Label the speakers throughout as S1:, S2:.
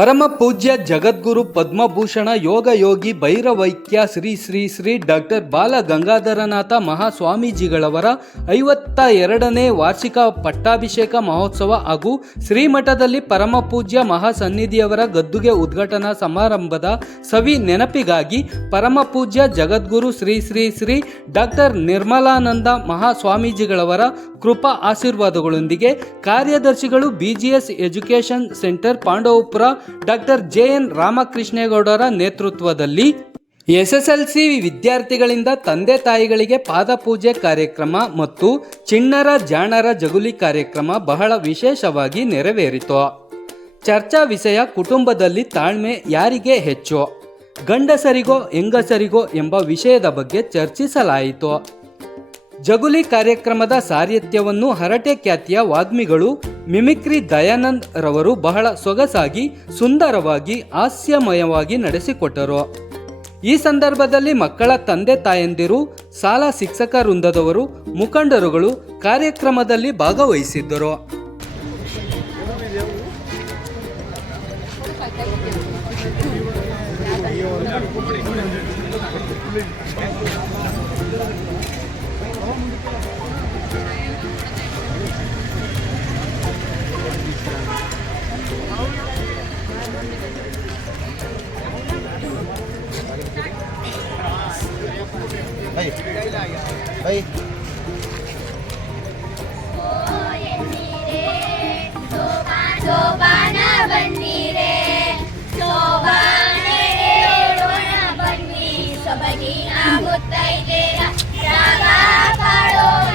S1: ಪರಮ ಪೂಜ್ಯ ಜಗದ್ಗುರು ಪದ್ಮಭೂಷಣ ಯೋಗ ಯೋಗಿ ಭೈರವೈಕ್ಯ ಶ್ರೀ ಶ್ರೀ ಶ್ರೀ ಡಾಕ್ಟರ್ ಬಾಲ ಗಂಗಾಧರನಾಥ ಮಹಾಸ್ವಾಮೀಜಿಗಳವರ ಐವತ್ತ ಎರಡನೇ ವಾರ್ಷಿಕ ಪಟ್ಟಾಭಿಷೇಕ ಮಹೋತ್ಸವ ಹಾಗೂ ಶ್ರೀಮಠದಲ್ಲಿ ಪರಮ ಪೂಜ್ಯ ಮಹಾಸನ್ನಿಧಿಯವರ ಗದ್ದುಗೆ ಉದ್ಘಾಟನಾ ಸಮಾರಂಭದ ಸವಿ ನೆನಪಿಗಾಗಿ ಪರಮ ಪೂಜ್ಯ ಜಗದ್ಗುರು ಶ್ರೀ ಶ್ರೀ ಶ್ರೀ ಡಾಕ್ಟರ್ ನಿರ್ಮಲಾನಂದ ಮಹಾಸ್ವಾಮೀಜಿಗಳವರ ಕೃಪಾ ಆಶೀರ್ವಾದಗಳೊಂದಿಗೆ ಕಾರ್ಯದರ್ಶಿಗಳು BGS education centre Pandavapura doctor J N ರಾಮಕೃಷ್ಣೇಗೌಡರ ನೇತೃತ್ವದಲ್ಲಿ ಎಸ್ಎಸ್ಎಲ್ಸಿ ವಿದ್ಯಾರ್ಥಿಗಳಿಂದ ತಂದೆ ತಾಯಿಗಳಿಗೆ ಪಾದಪೂಜೆ ಕಾರ್ಯಕ್ರಮ ಮತ್ತು ಚಿಣ್ಣರ ಜಾಣರ ಜಗುಲಿ ಕಾರ್ಯಕ್ರಮ ಬಹಳ ವಿಶೇಷವಾಗಿ ನೆರವೇರಿತು. ಚರ್ಚಾ ವಿಷಯ ಕುಟುಂಬದಲ್ಲಿ ತಾಳ್ಮೆ ಯಾರಿಗೆ ಹೆಚ್ಚು? ಗಂಡಸರಿಗೋ ಹೆಂಗಸರಿಗೋ ಎಂಬ ವಿಷಯದ ಬಗ್ಗೆ ಚರ್ಚಿಸಲಾಯಿತು. ಜಗುಲಿ ಕಾರ್ಯಕ್ರಮದ ಸಾರಥ್ಯವನ್ನು ಹರಟೆ ಖ್ಯಾತಿಯ ವಾಗ್ಮಿಗಳು ಮಿಮಿಕ್ರಿ ದಯಾನಂದ್ ರವರು ಬಹಳ ಸೊಗಸಾಗಿ, ಸುಂದರವಾಗಿ, ಹಾಸ್ಯಮಯವಾಗಿ ನಡೆಸಿಕೊಟ್ಟರು. ಈ ಸಂದರ್ಭದಲ್ಲಿ ಮಕ್ಕಳ ತಂದೆ ತಾಯಂದಿರು, ಶಾಲಾ ಶಿಕ್ಷಕ ವೃಂದದವರು, ಮುಖಂಡರುಗಳು ಕಾರ್ಯಕ್ರಮದಲ್ಲಿ ಭಾಗವಹಿಸಿದ್ದರು.
S2: ಹೈ ಹೈ
S3: ಶೋಭಾನ ಬನ್ನಿರೆ
S2: પાડો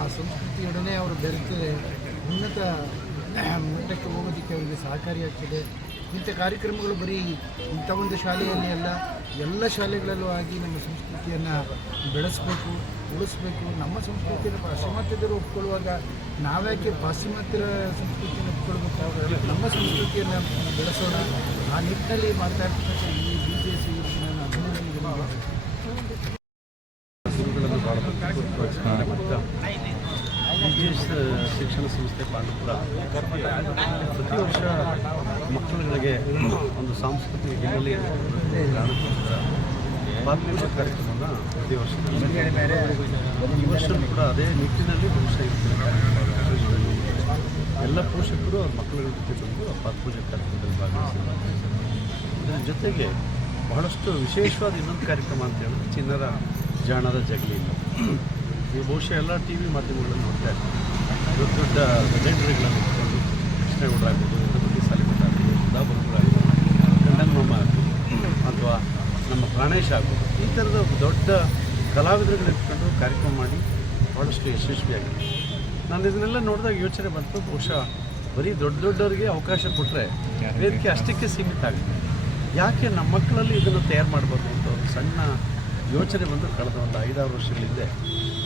S2: ಆ ಸಂಸ್ಕೃತಿಯೊಡನೆ ಅವರು ಬೆರೆತರೆ ಉನ್ನತ ಮಟ್ಟಕ್ಕೆ ಹೋಗೋದಕ್ಕೆ ಅವರಿಗೆ ಸಹಕಾರಿಯಾಗ್ತದೆ ಇಂಥ ಕಾರ್ಯಕ್ರಮಗಳು ಬರೀ ಇಂಥ ಒಂದು ಶಾಲೆಯಲ್ಲಿ ಅಲ್ಲ, ಎಲ್ಲ ಶಾಲೆಗಳಲ್ಲೂ ಆಗಿ ನಮ್ಮ ಸಂಸ್ಕೃತಿಯನ್ನು ಬೆಳೆಸಬೇಕು, ಉಳಿಸ್ಬೇಕು. ನಮ್ಮ ಸಂಸ್ಕೃತಿಯನ್ನು ಪಾಶ್ಚಿಮಾತ್ಯದರು ಒಪ್ಕೊಳ್ಳುವಾಗ ನಾವ್ಯಾಕೆ ಪಾಶ್ಚಿಮಾತ್ಯರ ಸಂಸ್ಕೃತಿಯನ್ನು ಒಪ್ಕೊಳ್ಬೇಕು ನಮ್ಮ ಸಂಸ್ಕೃತಿಯನ್ನು ಬೆಳೆಸೋಣ. ಆ ನಿಟ್ಟಿನಲ್ಲಿ ಮಾತಾಡ್ತಕ್ಕಂಥ ಈ ಬಿ ಜೆ ಸಿ ನಾನು ಅಭಿನಂದನೆಗಳನ್ನು
S4: ವಿಜೇಶ್ ಶಿಕ್ಷಣ ಸಂಸ್ಥೆ ಪಾಂಡವಪುರ ಪ್ರತಿ ವರ್ಷ ಮಕ್ಕಳುಗಳಿಗೆ ಒಂದು ಸಾಂಸ್ಕೃತಿಕ ಹಿನ್ನೆಲೆ ಕಾರಣಕ್ಕೋಸ್ಕರ ಕಾರ್ಯಕ್ರಮವನ್ನು ಪ್ರತಿ ವರ್ಷ. ಈ ವರ್ಷ ಕೂಡ ಅದೇ ನಿಟ್ಟಿನಲ್ಲಿ ಬಹುಶಃ ಎಲ್ಲ ಪೋಷಕರು ಅವ್ರ ಮಕ್ಕಳ ಜೊತೆ ಬಂದು ಆ ಪಾತ್ಪೂಜೆ ಕಾರ್ಯಕ್ರಮದಲ್ಲಿ ಭಾಗವಹಿಸಿದ್ದಾರೆ ಇದರ ಜೊತೆಗೆ ಬಹಳಷ್ಟು ವಿಶೇಷವಾದ ಇನ್ನೊಂದು ಕಾರ್ಯಕ್ರಮ ಅಂತ ಹೇಳಿದ್ರೆ ಚಿನ್ನರ ಜಾಣದ ಜಗಲಿ ನೀವು ಬಹುಶಃ ಎಲ್ಲ ಟಿ ವಿ ಮಾಧ್ಯಮಗಳನ್ನು ನೋಡ್ತಾ ದೊಡ್ಡ ದೊಡ್ಡ ಲೆಜೆಂಡ್ರಿಗಳನ್ನು ಇಟ್ಕೊಂಡು ಕೃಷ್ಣೇಗೌಡರಾಗ್ಬೋದು ಯದುಪತಿ ಸಾಲಿಮಠ ಆಗ್ಬೋದು ಸುಧಾಬರುಗಳಾಗ್ಬೋದು ಗಂಡನ ಮಾಮ ಆಗ್ಬೋದು, ಅಥವಾ ನಮ್ಮ ಪ್ರಾಣೇಶ್ ಆಗ್ಬೋದು, ಈ ಥರದ ದೊಡ್ಡ ಕಲಾವಿದರುಗಳು ಇಟ್ಕೊಂಡು ಕಾರ್ಯಕ್ರಮ ಮಾಡಿ ಭಾಳಷ್ಟು ಯಶಸ್ವಿಯಾಗಿದೆ ನಾನು ಇದನ್ನೆಲ್ಲ ನೋಡಿದಾಗ ಯೋಚನೆ ಬಂತು, ಬಹುಶಃ ಬರೀ ದೊಡ್ಡ ದೊಡ್ಡವರಿಗೆ ಅವಕಾಶ ಕೊಟ್ಟರೆ ವೇದಿಕೆ ಅಷ್ಟಕ್ಕೆ ಸೀಮಿತ ಆಗುತ್ತೆ. ಯಾಕೆ ನಮ್ಮ ಮಕ್ಕಳಲ್ಲಿ ಇದನ್ನು ತಯಾರು ಮಾಡಬಾರ್ದು ಅಂತ ಸಣ್ಣ ಯೋಚನೆ ಬಂದು ಕಳೆದ ಒಂದು ಐದಾರು ವರ್ಷಗಳಿಂದ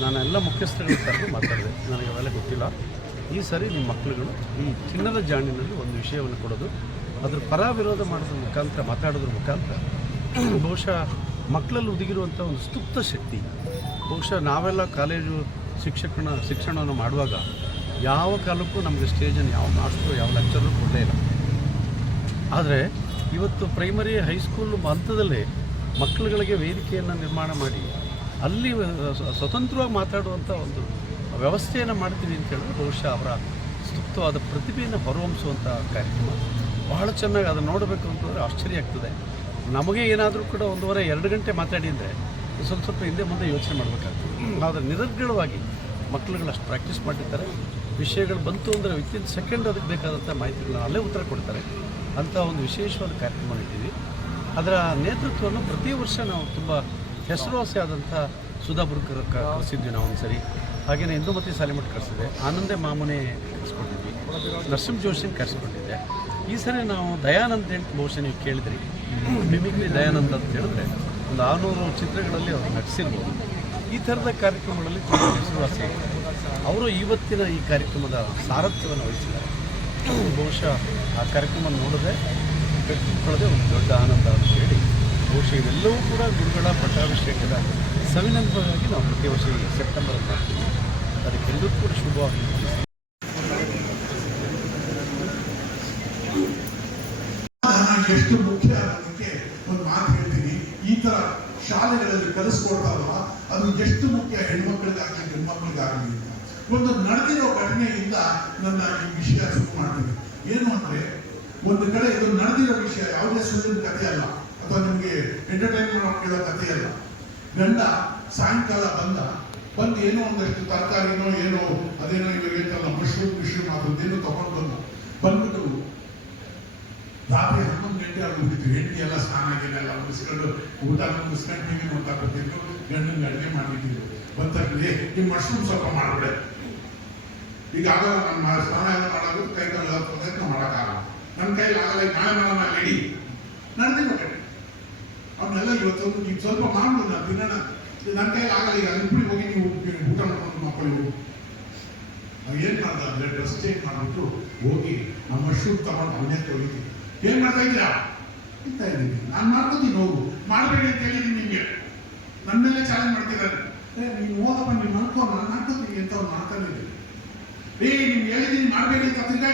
S4: ನಾನು ಎಲ್ಲ ಮುಖ್ಯಸ್ಥರುಗಳ ಕರೆದು ಮಾತಾಡಿದೆ. ನನಗೆ ಅವೆಲ್ಲ ಗೊತ್ತಿಲ್ಲ. ಈ ಸರಿ ನಿಮ್ಮ ಮಕ್ಕಳುಗಳು ಈ ಚಿನ್ನದ ಜಾಣಿನಲ್ಲಿ ಒಂದು ವಿಷಯವನ್ನು ಕೊಡೋದು. ಅದ್ರ ಪರ ವಿರೋಧ ಮಾಡೋದ್ರ ಮುಖಾಂತರ, ಮಾತಾಡೋದ್ರ ಮುಖಾಂತರ ಬಹುಶಃ ಮಕ್ಕಳಲ್ಲಿ ಉದುಗಿರುವಂಥ ಒಂದು ಸ್ತುಪ್ತ ಶಕ್ತಿ. ಬಹುಶಃ ನಾವೆಲ್ಲ ಕಾಲೇಜು ಶಿಕ್ಷಕನ, ಶಿಕ್ಷಣವನ್ನು ಮಾಡುವಾಗ ಯಾವ ಕಾಲಕ್ಕೂ ನಮಗೆ ಸ್ಟೇಜನ್ನು ಯಾವ ಮಾಸ್ಟ್ರು ಯಾವ ಲೆಕ್ಚರು ಕೊಡಲೇ ಇಲ್ಲ. ಆದರೆ ಇವತ್ತು ಪ್ರೈಮರಿ ಹೈಸ್ಕೂಲ್ ಹಂತದಲ್ಲೇ ಮಕ್ಕಳುಗಳಿಗೆ ವೇದಿಕೆಯನ್ನು ನಿರ್ಮಾಣ ಮಾಡಿ ಅಲ್ಲಿ ಸ್ವತಂತ್ರವಾಗಿ ಮಾತಾಡುವಂಥ ಒಂದು ವ್ಯವಸ್ಥೆಯನ್ನು ಮಾಡ್ತೀವಿ ಅಂತ ಹೇಳಿದ್ರೆ ಬಹುಶಃ ಅವರ ಸೂಕ್ತವಾದ ಪ್ರತಿಭೆಯನ್ನು ಹೊರಹೊಮ್ಮಿಸುವಂಥ ಕಾರ್ಯಕ್ರಮ. ಬಹಳ ಚೆನ್ನಾಗಿ ಅದನ್ನು ನೋಡಬೇಕು ಅಂತಂದರೆ ಆಶ್ಚರ್ಯ ಆಗ್ತದೆ. ನಮಗೆ ಏನಾದರೂ ಕೂಡ ಒಂದೂವರೆ, ಎರಡು ಗಂಟೆ ಮಾತಾಡಿ ಅಂದರೆ ಸ್ವಲ್ಪ ಸ್ವಲ್ಪ ಹಿಂದೆ ಮುಂದೆ ಯೋಚನೆ ಮಾಡಬೇಕಾಗ್ತದೆ. ಆದರೆ ನಿರರ್ಗಳವಾಗಿ ಮಕ್ಕಳುಗಳು ಅಷ್ಟು ಪ್ರಾಕ್ಟೀಸ್ ಮಾಡಿರ್ತಾರೆ. ವಿಷಯಗಳು ಬಂತು ಅಂದರೆ ವಿತಿನ್ ಸೆಕೆಂಡ್ ಅದಕ್ಕೆ ಬೇಕಾದಂಥ ಮಾಹಿತಿಗಳನ್ನ ಅಲ್ಲೇ ಉತ್ತರ ಕೊಡ್ತಾರೆ. ಅಂಥ ಒಂದು ವಿಶೇಷವಾದ ಕಾರ್ಯಕ್ರಮ ಇದ್ದೀವಿ ಅದರ ನೇತೃತ್ವವನ್ನು ಪ್ರತಿ ವರ್ಷ ನಾವು ತುಂಬ ಹೆಸರುವಾಸಿಯಾದಂಥ ಸುಧಾ ಬುರ್ಕರ್ ಕರೆಸಿದ್ವಿ ನಾವು ಒಂದು ಸರಿ. ಹಾಗೆಯೇ ಇಂದುಮತಿ ಸಾಲಿಮಠ ಕರೆಸಿದೆ. ಆನಂದೇ ಮಾಮುನೆ ಕರೆಸ್ಕೊಂಡಿದ್ವಿ. ನರಸಿಂಹ ಜೋಶಿನ ಕರೆಸ್ಕೊಂಡಿದ್ದೆ. ಈ ಸರಿ ನಾವು ದಯಾನಂದ್ ಹೇಳಿ ಬಹುಶಃ ನೀವು ಕೇಳಿದ್ರಿ. ಮಿಮಿಕ್ರಿ ದಯಾನಂದ್ ಅಂತ ಹೇಳಿದ್ರೆ ಒಂದು ಆರುನೂರು ಚಿತ್ರಗಳಲ್ಲಿ ಅವರು ನಟಿಸಿರ್ಬೋದು. ಈ ಥರದ ಕಾರ್ಯಕ್ರಮಗಳಲ್ಲಿ ತುಂಬ ಹೆಸರುವಾಸಿ ಅವರು ಇವತ್ತಿನ ಈ ಕಾರ್ಯಕ್ರಮದ ಸಾರಥ್ಯವನ್ನು ವಹಿಸಿದ್ದಾರೆ. ಬಹುಶಃ ಆ ಕಾರ್ಯಕ್ರಮ ನೋಡದೆ, ಕಟ್ಟಿಕೊಳ್ಳದೆ ಒಂದು ದೊಡ್ಡ ಆನಂದ ಅಂತ ಹೇಳಿ ಬಹುಶಃ ಇವೆಲ್ಲವೂ ಕೂಡ ಗುರುಗಳ ಪಟ್ಟಾಭಿಷೇಕದ ಸವಿನಂದವಾಗಿ ನಾವು ಪ್ರತಿ ವರ್ಷ ಸೆಪ್ಟೆಂಬರ್ ಮಾಡ್ತೀವಿ ಅದಕ್ಕೆಲ್ಲರೂ ಕೂಡ ಶುಭವಾಗಿ
S5: ಎಷ್ಟು ಮುಖ್ಯ ಅನ್ನೋದಕ್ಕೆ ಒಂದು ಮಾತು ಹೇಳ್ತೀನಿ. ಈ ತರ ಶಾಲೆಗಳಲ್ಲಿ ಕಲಿಸ್ಕೊಡ್ತಾರಲ್ಲ ಅದು ಎಷ್ಟು ಮುಖ್ಯ ಹೆಣ್ಮಕ್ಳಿಗಾಗಲಿ, ಗಂಡ್ಮಕ್ಳಿಗಾಗಲಿ ಒಂದು ನಡೆದಿರೋ ಘಟನೆಯಿಂದ ನನ್ನ ಈ ವಿಷಯ ಶುರು ಮಾಡ್ತೀನಿ. ಏನು ಅಂದ್ರೆ, ಒಂದು ಕಡೆ ಇದು ನಡೆದಿರೋ ವಿಷಯ ಯಾವುದೇ ಸುಳ್ಳಿನ ಕಥೆ ಅಲ್ಲ. ಅಥವಾ ನಿಮಗೆ ಎಂಟರ್ಟೈನ್ಮೆಂಟ್ ಕೇಳೋ ಕಥೆ ಅಲ್ಲ ಗಂಡ ಸಾಯಂಕಾಲ ಬಂದ, ಬಂದು ಏನೋ ಒಂದಷ್ಟು ತರಕಾರಿನೋ ಏನೋ ಅದೇನೋ ಇವಾಗ ಏನಲ್ಲ ಮಶ್ರೂಮ್ ಮಿಶ್ರೂಮ್ ಅದೇನೋ ತಗೊಂಡು ಬಂದ. ಬಂದ್ಬಿಟ್ಟು ರಾತ್ರಿ ಹನ್ನೊಂದು ಗಂಟೆ ಆಗೋಗ್ಬಿಟ್ಟು ಹೆಂಡತಿ ಎಲ್ಲ ಸ್ನಾನ ಆಗಿಲ್ಲ ಎಲ್ಲ ಮುಗಿಸ್ಕೊಂಡು ಊಟ ಮುಗಿಸ್ಕೊಂಡು ಹಿಂಗೆ ನೋಡ್ತಾ ಬರ್ತಿದ್ರು ಗಂಡಂಗೆ ಅಡುಗೆ ಮಾಡಿಟ್ಟಿದ್ರು ಬಂತಾಗ್ಲಿ ಈ ಮಶ್ರೂಮ್ ಸ್ವಲ್ಪ ಮಾಡಿಬಿಡೆ. ಈಗ ಆಗ ನಮ್ಮ ಸ್ನಾನ ಎಲ್ಲ ಮಾಡೋದು, ಕೈ ಕಾಲ ಪ್ರಯತ್ನ ಮಾಡೋಕ್ಕಾಗಲ್ಲ. ನನ್ನ ಕೈಲಿ ಆಗಲ್ಲ ನಾಳೆ ಮಾಡೋಣ ಇಡೀ ನಡೆದಿಲ್ಲ ಅವನ್ನೆಲ್ಲ ಇವತ್ತೊಂದು ನೀವು ಸ್ವಲ್ಪ ಮಾಡ್ಬೋದು? ನಾನು ತಿನ್ನೋಣ ನನ್ನ ಕೈಲಿ ಆಗಲ್ಲ ಈಗ. ಇಬ್ಬರಿಗೆ ಹೋಗಿ ನೀವು ಊಟ ಮಾಡ್ಕೊಂಡು ಮಕ್ಕಳು. ನಾವು ಏನ್ ಮಾಡ್ದ? ಅಂದ್ರೆ ಡ್ರೆಸ್ ಚೇಂಜ್ ಮಾಡ್ಬಿಟ್ಟು ಹೋಗಿ ನಮ್ಮ ಶೂಟ್ ತಗೊಂಡು ಅವನೇ ತೊಳಿತೀವಿ ಏನ್ ಮಾಡ್ತಾ ಇದ್ದೀರಾ? ಅಂತ ಇದ್ದೀನಿ. ನಾನು ಮಾಡ್ಕೋತೀನಿ ಹೋಗು ಮಾಡಬೇಡಿ ಅಂತ ಹೇಳಿದ್ದೀನಿ ನಿಮಗೆ. ನನ್ನೆಲ್ಲ ಚಾಲೆಂಜ್ ಮಾಡ್ತಿದ್ದಾರೆ. ಏ, ನೀನು ಹೋಗಪ್ಪ ನೀನು ಮಾಡ್ಕೋ. ನಾನು ಮಾಡ್ಕೋತೀನಿ ಅಂತ ಅವ್ರು ಮಾಡ್ತಾನೆ ಇದ್ದೀನಿ ಏ, ನೀನು ಹೇಳಿದ್ದೀನಿ ಮಾಡಬೇಡಿ ಅಂತ ತಿರ್ಗಾ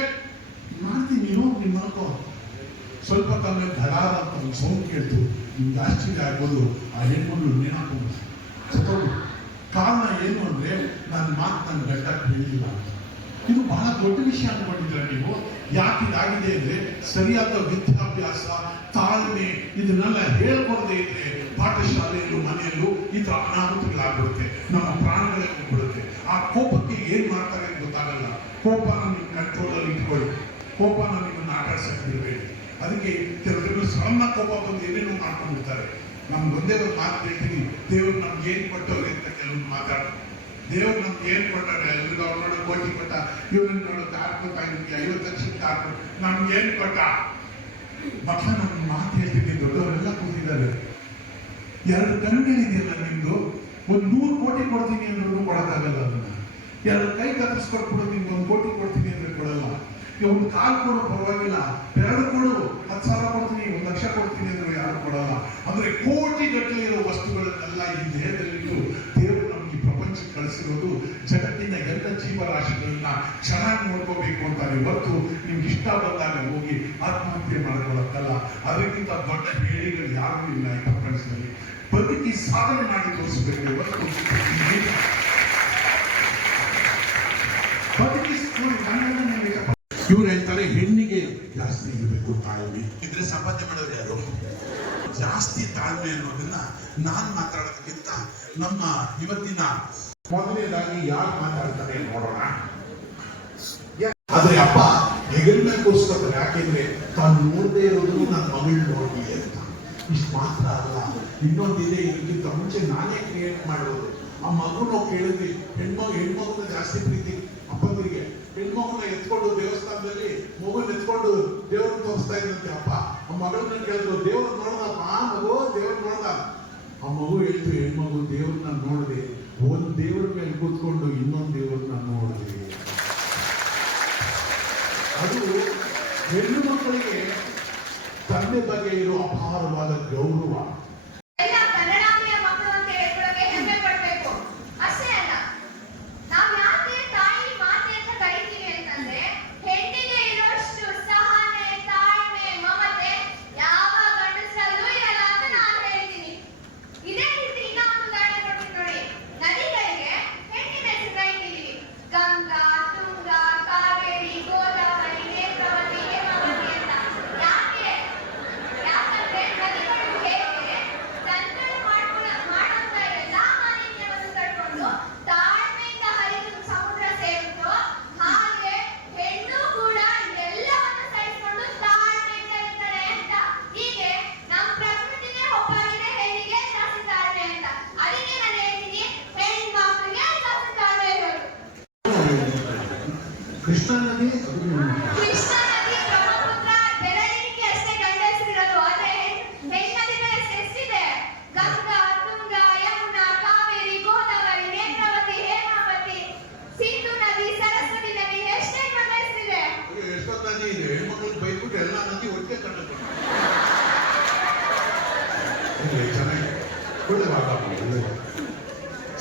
S5: ಮಾಡ್ತೀನಿ. ನೀನು ನೀನು ಮಾಡ್ಕೋ. ಸ್ವಲ್ಪ ತಮ್ಮ ಧಡಾರ ಅಂತ ಒಂದು ಸೌಂಡ್ ಕೇಳ್ತು. ನಿಮ್ಗೆ ಆಶ್ಚರ್ಯ ಆಗ್ಬೋದು. ಆ ಹೆಣ್ಮಗಳು ನೇಣಾಕೊಂಡು ಸತ್ತೋದು ಕಾರಣ ಏನು ಅಂದ್ರೆ ನನ್ನ ಮಾತು ನನ್ನ ಗಂಡ ಹೇಳಿಲ್ಲ. ಇದು ಬಹಳ ದೊಡ್ಡ ವಿಷಯ ಅನ್ಕೊಂಡಿದ್ರೆ ನೀವು? ಯಾಕೆ ಇದಾಗಿದೆ ಅಂದ್ರೆ, ಸರಿಯಾದ ವಿದ್ಯಾಭ್ಯಾಸ, ತಾಳ್ಮೆ, ಇದನ್ನೆಲ್ಲ ಹೇಳ್ಕೊಡದೆ ಇದ್ರೆ ಪಾಠಶಾಲೆಯಲ್ಲೂ ಮನೆಯಲ್ಲೂ ಈ ತರ ಅನಾಹುತಗಳಾಗ್ಬಿಡುತ್ತೆ. ನಮ್ಮ ಪ್ರಾಣಗಳಲ್ಲಿ ಬಿಡುತ್ತೆ ಆ ಕೋಪಕ್ಕೆ ಏನ್ ಮಾಡ್ತಾರೆ ಗೊತ್ತಾಗಲ್ಲ. ಕೋಪನ ನಿಮ್ಮ ಕಂಟ್ರೋಲ್ ಅಲ್ಲಿ ಇಟ್ಕೊಳ್ಳಿ. ಕೋಪನ ನಿಮ್ಮನ್ನ ಆಕರ್ಷಕ್ಕೆ ಬಿಡಬೇಡಿ. ಅದಕ್ಕೆ ಸಣ್ಣ ಕೋಪ ಬಂದು ಏನೇನು ಮಾಡ್ಕೊಂಡಿರ್ತಾರೆ ನಮ್ಗೆ ಒಂದೇ ಒಂದು ಮಾತು ಹೇಳ್ತೀನಿ, ದೇವ್ರು ನಮ್ಗೆ ಏನ್ ಕೊಟ್ಟವ್ರೆ ಅಂತ ಕೆಲವ್ರು ಮಾತಾಡ್ತಾರೆ. ದೇವ್ರು ನಮ್ಗೆ ಏನ್ ಕೊಟ್ಟಾರೆ? ಎಲ್ರಿಗೂ ಅವ್ರು ನೋಡೋ ಕೋಟಿ ಕೊಟ್ಟ, ಇವ್ರನ್ನ ನೋಡೋ ಕಾರ್ ಐವತ್ತು ಲಕ್ಷ ಕಾರ್ ನಮ್ಗೆ ಏನ್ ಕೊಟ್ಟ? ಮಕ್ಕಳ ನಮ್ಗೆ ಮಾತು ಹೇಳ್ತೀನಿ, ದೊಡ್ಡವರೆಲ್ಲ ಕೂತಿದ್ದಾರೆ. ಎರಡು ಕಣ್ಣುಗಳಿದೆಯಲ್ಲ ನಿಮ್ದು? ಒಂದ್ ನೂರು ಕೋಟಿ ಕೊಡ್ತೀನಿ ಅನ್ನೋದು ಕೊಡಕ್ಕಾಗಲ್ಲ ಅದನ್ನ. ಎರಡು ಕೈ ಕತ್ತರಿಸ್ಕೊಟ್ಬಿಡು, ನಿಮ್ಗೆ ಒಂದು ಕೋಟಿ ಕೊಡ್ತೀನಿ. ಒಂದು ಕಾಲು ಕೊಡು ಪರವಾಗಿಲ್ಲ. ಎರಡು ಕೊಡು, ಹತ್ತು ಸಾವಿರ ಕೊಡ್ತೀನಿ, ಒಂದು ಲಕ್ಷ ಕೊಡ್ತೀನಿ ಅಂದ್ರೆ ಯಾರು ಕೊಡಲ್ಲ. ಅಂದ್ರೆ ಕೋಟಿ ಗಟ್ಟಲೆ ಇರೋ ವಸ್ತುಗಳನ್ನೆಲ್ಲ ಈ ದೇಹದಲ್ಲಿಟ್ಟು ದೇವರು ನಮ್ಗೆ ಪ್ರಪಂಚ ಕಳಿಸಿರೋದು ಜಗತ್ತಿನ ಎಲ್ಲ ಜೀವರಾಶಿಗಳನ್ನ ಚೆನ್ನಾಗಿ ನೋಡ್ಕೋಬೇಕು ಅಂತಾರೆ ಇವತ್ತು ನಿಮ್ಗೆ ಇಷ್ಟ ಬಂದಾಗ ಹೋಗಿ ಆತ್ಮಹತ್ಯೆ ಮಾಡ್ಕೊಳ್ಳೋಕ್ಕಲ್ಲ. ಅದಕ್ಕಿಂತ ದೊಡ್ಡ ಹೇಳಿಗಳು ಯಾರು ಇಲ್ಲ ಈ ಪ್ರಪಂಚದಲ್ಲಿ. ಬದುಕಿ ಸಾಧನೆ ಮಾಡಿ ತೋರಿಸ್ಬೇಕು ಹೊರತು ಈ- ಬದುಕಿ ಇವ್ರು ಹೇಳ್ತಾರೆ ಹೆಣ್ಣಿಗೆ ಜಾಸ್ತಿ ತಾಳ್ಮೆ ಇದ್ರೆ ಸಂಪಾದನೆ ಮಾಡೋರು ಯಾರು? ಜಾಸ್ತಿ ತಾಳ್ಮೆ ಅನ್ನೋದನ್ನ ನಾನ್ ಮಾತಾಡೋದಕ್ಕಿಂತ ನಮ್ಮ ಇವತ್ತಿನ ಮೊದಲನೇದಾಗಿ ಯಾರು ಮಾತಾಡ್ತಾರೆ ನೋಡೋಣ. ಆದ್ರೆ ಅಪ್ಪ ಹೆಗಲ ಮೇಲೆ ಕೂರಿಸ್ಕೊತಾರೆ. ಯಾಕೆಂದ್ರೆ ತಾನು ನೋಡದೆ ಇರೋದು ನನ್ನ ಮಗಳು ನೋಡಿ ಅಂತ. ಇಷ್ಟು ಮಾತ್ರ ಅಲ್ಲ. ಇನ್ನೊಂದಿದೆ ಇದಕ್ಕಿಂತ ಮುಂಚೆ ನಾನೇ ಕ್ರಿಯೇಟ್ ಮಾಡೋದು ಆ ಮಗುನ ಕೇಳಿದ್ವಿ ಹೆಣ್ಮಗು ಹೆಣ್ಮಗ ಜಾಸ್ತಿ ಪ್ರೀತಿ, ಅಪ್ಪಂದ್ರಿಗೆ ಹೆಣ್ಮಗುನ ಎತ್ಕೊಂಡು ದೇವಸ್ಥಾನದಲ್ಲಿ ಮಗುನ ಎತ್ಕೊಂಡು ದೇವ್ರನ್ನ ತೋರಿಸ್ತಾ ಇದ್ದಂತೆ ಅಪ್ಪ, ಆ ಮಗಳನ್ನ ಕೇಳಿದ್ರು, ದೇವ್ರನ್ನ ನೋಡ್ದಪ್ಪ, ಆ ಮಗು ದೇವ್ರನ್ನ ನೋಡ್ದ. ಆ ಮಗು ಹೇಳ್ತು ಹೆಣ್ಮಗು ದೇವ್ರನ್ನ ನೋಡಿದೆ, ಒಂದ್ ದೇವ್ರ ಮೇಲೆ ಕೂತ್ಕೊಂಡು ಇನ್ನೊಂದು ದೇವ್ರನ್ನ ನೋಡಿದೆ. ಅದು ಹೆಣ್ಣು ಮಕ್ಕಳಿಗೆ ತಂದೆ ಬಗ್ಗೆ ಇರೋ ಅಪಾರವಾದ ಗೌರವ.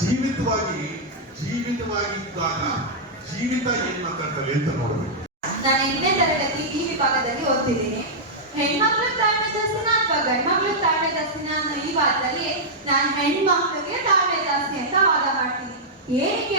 S5: ಜೀವಿತವಾಗಿ ಜೀವಿತವಾಗಿದ್ದಾಗ ಜೀವಿತ ಏನ್ ಮಾತಾಡ್ತಾರೆ ಅಂತ ನೋಡಬೇಕು.
S6: ನಾನು ಎಂಟನೇ ತರಗತಿ ಈ ವಿಭಾಗದಲ್ಲಿ ಓದ್ತಿದ್ದೀನಿ. ಹೆಣ್ಮಕ್ಳು ತಾಳ್ಮೆ ಜಾಸ್ತಿನ ಅಥವಾ ಗಂಡ್ಮಕ್ಳು ತಾಳ್ಮೆ ಜಾಸ್ತಿನ ಅನ್ನೋ ಈ ವಾದದಲ್ಲಿ ನಾನು ಹೆಣ್ಮಕ್ಳಿಗೆ ತಾಳ್ಮೆ ಜಾಸ್ತಿ ಅಂತ ವಾದ ಮಾಡ್ತೀನಿ. ಏನಕ್ಕೆ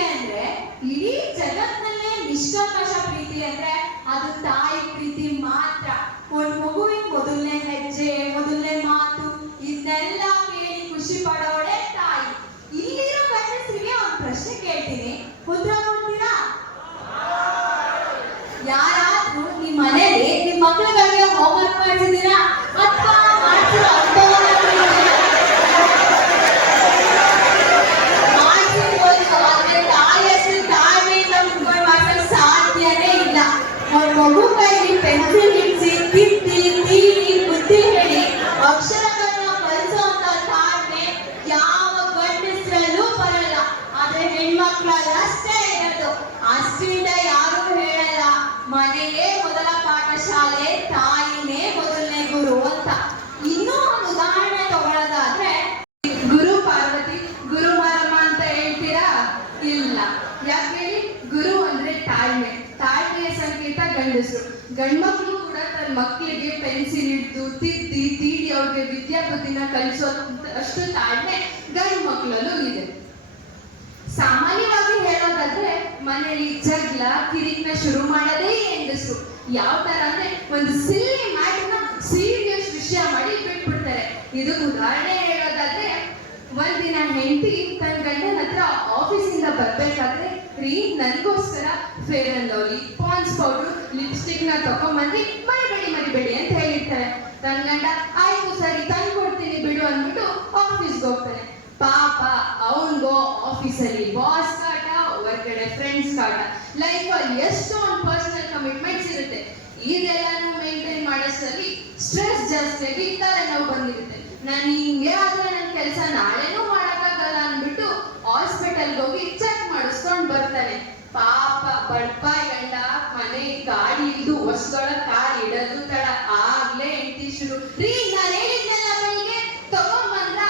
S6: ವಿದ್ಯಾಬುದ್ಧಿನ ಕಲಿಸೋ ಅಷ್ಟು ತಾಳ್ಮೆ ಗಂಡು ಮಕ್ಕಳಲ್ಲೂ ಇದೆ. ಸಾಮಾನ್ಯವಾಗಿ ಹೇಳೋದಾದ್ರೆ, ಮನೆಯಲ್ಲಿ ಜಗಳ, ಕಿರಿಕ್ನ ಶುರು ಮಾಡೋದೇ ಹೆಂಗಸರು ಯಾವ ತರ ಅಂದ್ರೆ, ಒಂದು ಸಿಲ್ಲಿ ಮ್ಯಾಟರ್ನ ಸೀರಿಯಸ್ ವಿಷಯ ಮಾಡಿ ಬಿಟ್ಬಿಡ್ತಾರೆ. ಇದು ಉದಾಹರಣೆ ಹೇಳೋದಾದ್ರೆ, ಒಂದಿನ ಹೆಂಡತಿ ತನ್ನ ಗಂಡನ ಹತ್ರ ಆಫೀಸಿಂದ ಬರ್ಬೇಕಾದ್ರೆ, ರೀ, ನನಗೋಸ್ಕರ Fair and Lovely Pond's powder ಲಿಪ್ಸ್ಟಿಕ್ನ ತಗೊಂಬಂದು ಮರಿಬೇಡಿ ಮರಿಬೇಡಿ ಅಂತ ಹೇಳಿರ್ತಾರೆ. ತನ್ನ ಗಂಡ ಆಯ್ತು ಸರಿ ತಂದು ಕೊಡ್ತೀನಿ ಬಿಡು ಅಂದ್ಬಿಟ್ಟು ಆಫೀಸ್ಗೆ ಹೋಗ್ತಾನೆ. ಪಾಪ, ಅವನ್ಗೋ ಆಫೀಸಲ್ಲಿ ಬಾಸ್ ಕಾಟ, ಹೊರಗಡೆ ಫ್ರೆಂಡ್ಸ್ ಕಾಟ. ಲೈಫಲ್ಲಿ ಎಷ್ಟೊಂದು ಪರ್ಸನಲ್ ಕಮಿಟ್ಮೆಂಟ್ಸ್ ಇರುತ್ತೆ. ಇದೆಲ್ಲಾನು ಮೇಂಟೈನ್ ಮಾಡೋಷ್ಟರಲ್ಲಿ ಸ್ಟ್ರೆಸ್ ಜಾಸ್ತಿ ಆಗಿ ತಲೆನೋವು ಬಂದಿರುತ್ತೆ. ನಾನು ಹಿಂಗೆ ಆದ್ರೆ ನನ್ನ ಕೆಲಸ ನಾಳೆನೂ ಮಾಡೋಕ್ಕಾಗಲ್ಲ ಅಂದ್ಬಿಟ್ಟು ಹಾಸ್ಪಿಟಲ್ಗೆ ಹೋಗಿ ಚೆಕ್ ಮಾಡಿಸ್ಕೊಂಡು ಬರ್ತಾನೆ. ಪಾಪ ಬಡ್ಪಾಯ್ ಗಂಡ, ಮನೆ, ಗಾಡಿ ಇದ್ದು ಹೊಸ್ಕೊಳ ಕಾರ್ ಇಡೋದು ತಡ. ಆಗ್ಲೇ ಶುರು ರೀ ನಾನು ಹೇಳಿದ್ನಲ್ಲ ಅವಳಿಗೆ ತಗೊಂಡ್ಬಂದ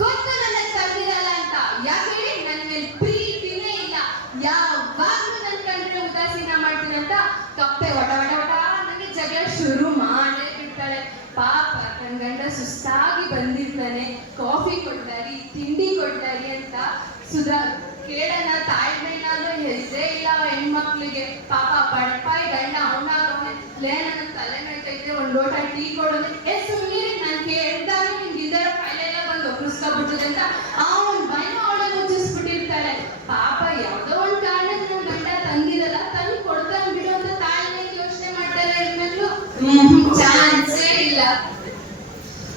S6: ಗೊತ್ತು ನನಗೆ ತಂದಿರಲ್ಲ ಅಂತ. ಯಾಕೆ ಹೇಳಿ, ನನ್ನ ಮೇಲೆ ಪ್ರೀತಿನೇ ಇಲ್ಲ. ಯಾವಾಗ್ಲೂ ನನ್ನ ಕಂಡ್ರೆ ಉದಾಸೀನ ಮಾಡ್ತೀನಿ ಅಂತ ಕಪ್ಪೆ ಒಟ ಒಟ ಒಟ ನನಗೆ ಜಗಳ ಶುರು ಮಾಡೇ ಬಿಡ್ತಾಳೆ. ಪಾಪ ನನ್ನ ಗಂಡ ಸುಸ್ತಾಗಿ ಬಂದಿರ್ತಾನೆ. ಕಾಫಿ ಕೊಡ್ತಾರಿ ತಿಂಡಿ ಕೊಡ್ತಾರಿ ಅಂತ ಸುಧಾ ಕೇಳೋಣ ತಾಳ್ಮೆನಾದ್ರೂ ಹೆಸರೇ ಇಲ್ಲ ಹೆಣ್ಮಕ್ಳಿಗೆ. ಪಾಪ ಪಡಪಾಯಿ ಗಂಡ, ಅವನ ಲೇ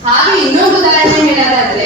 S6: ಹಾಗೆ ಇನ್ನೊಂದು ಉದಾಹರಣೆ ಹೇಳೋದಾದ್ರೆ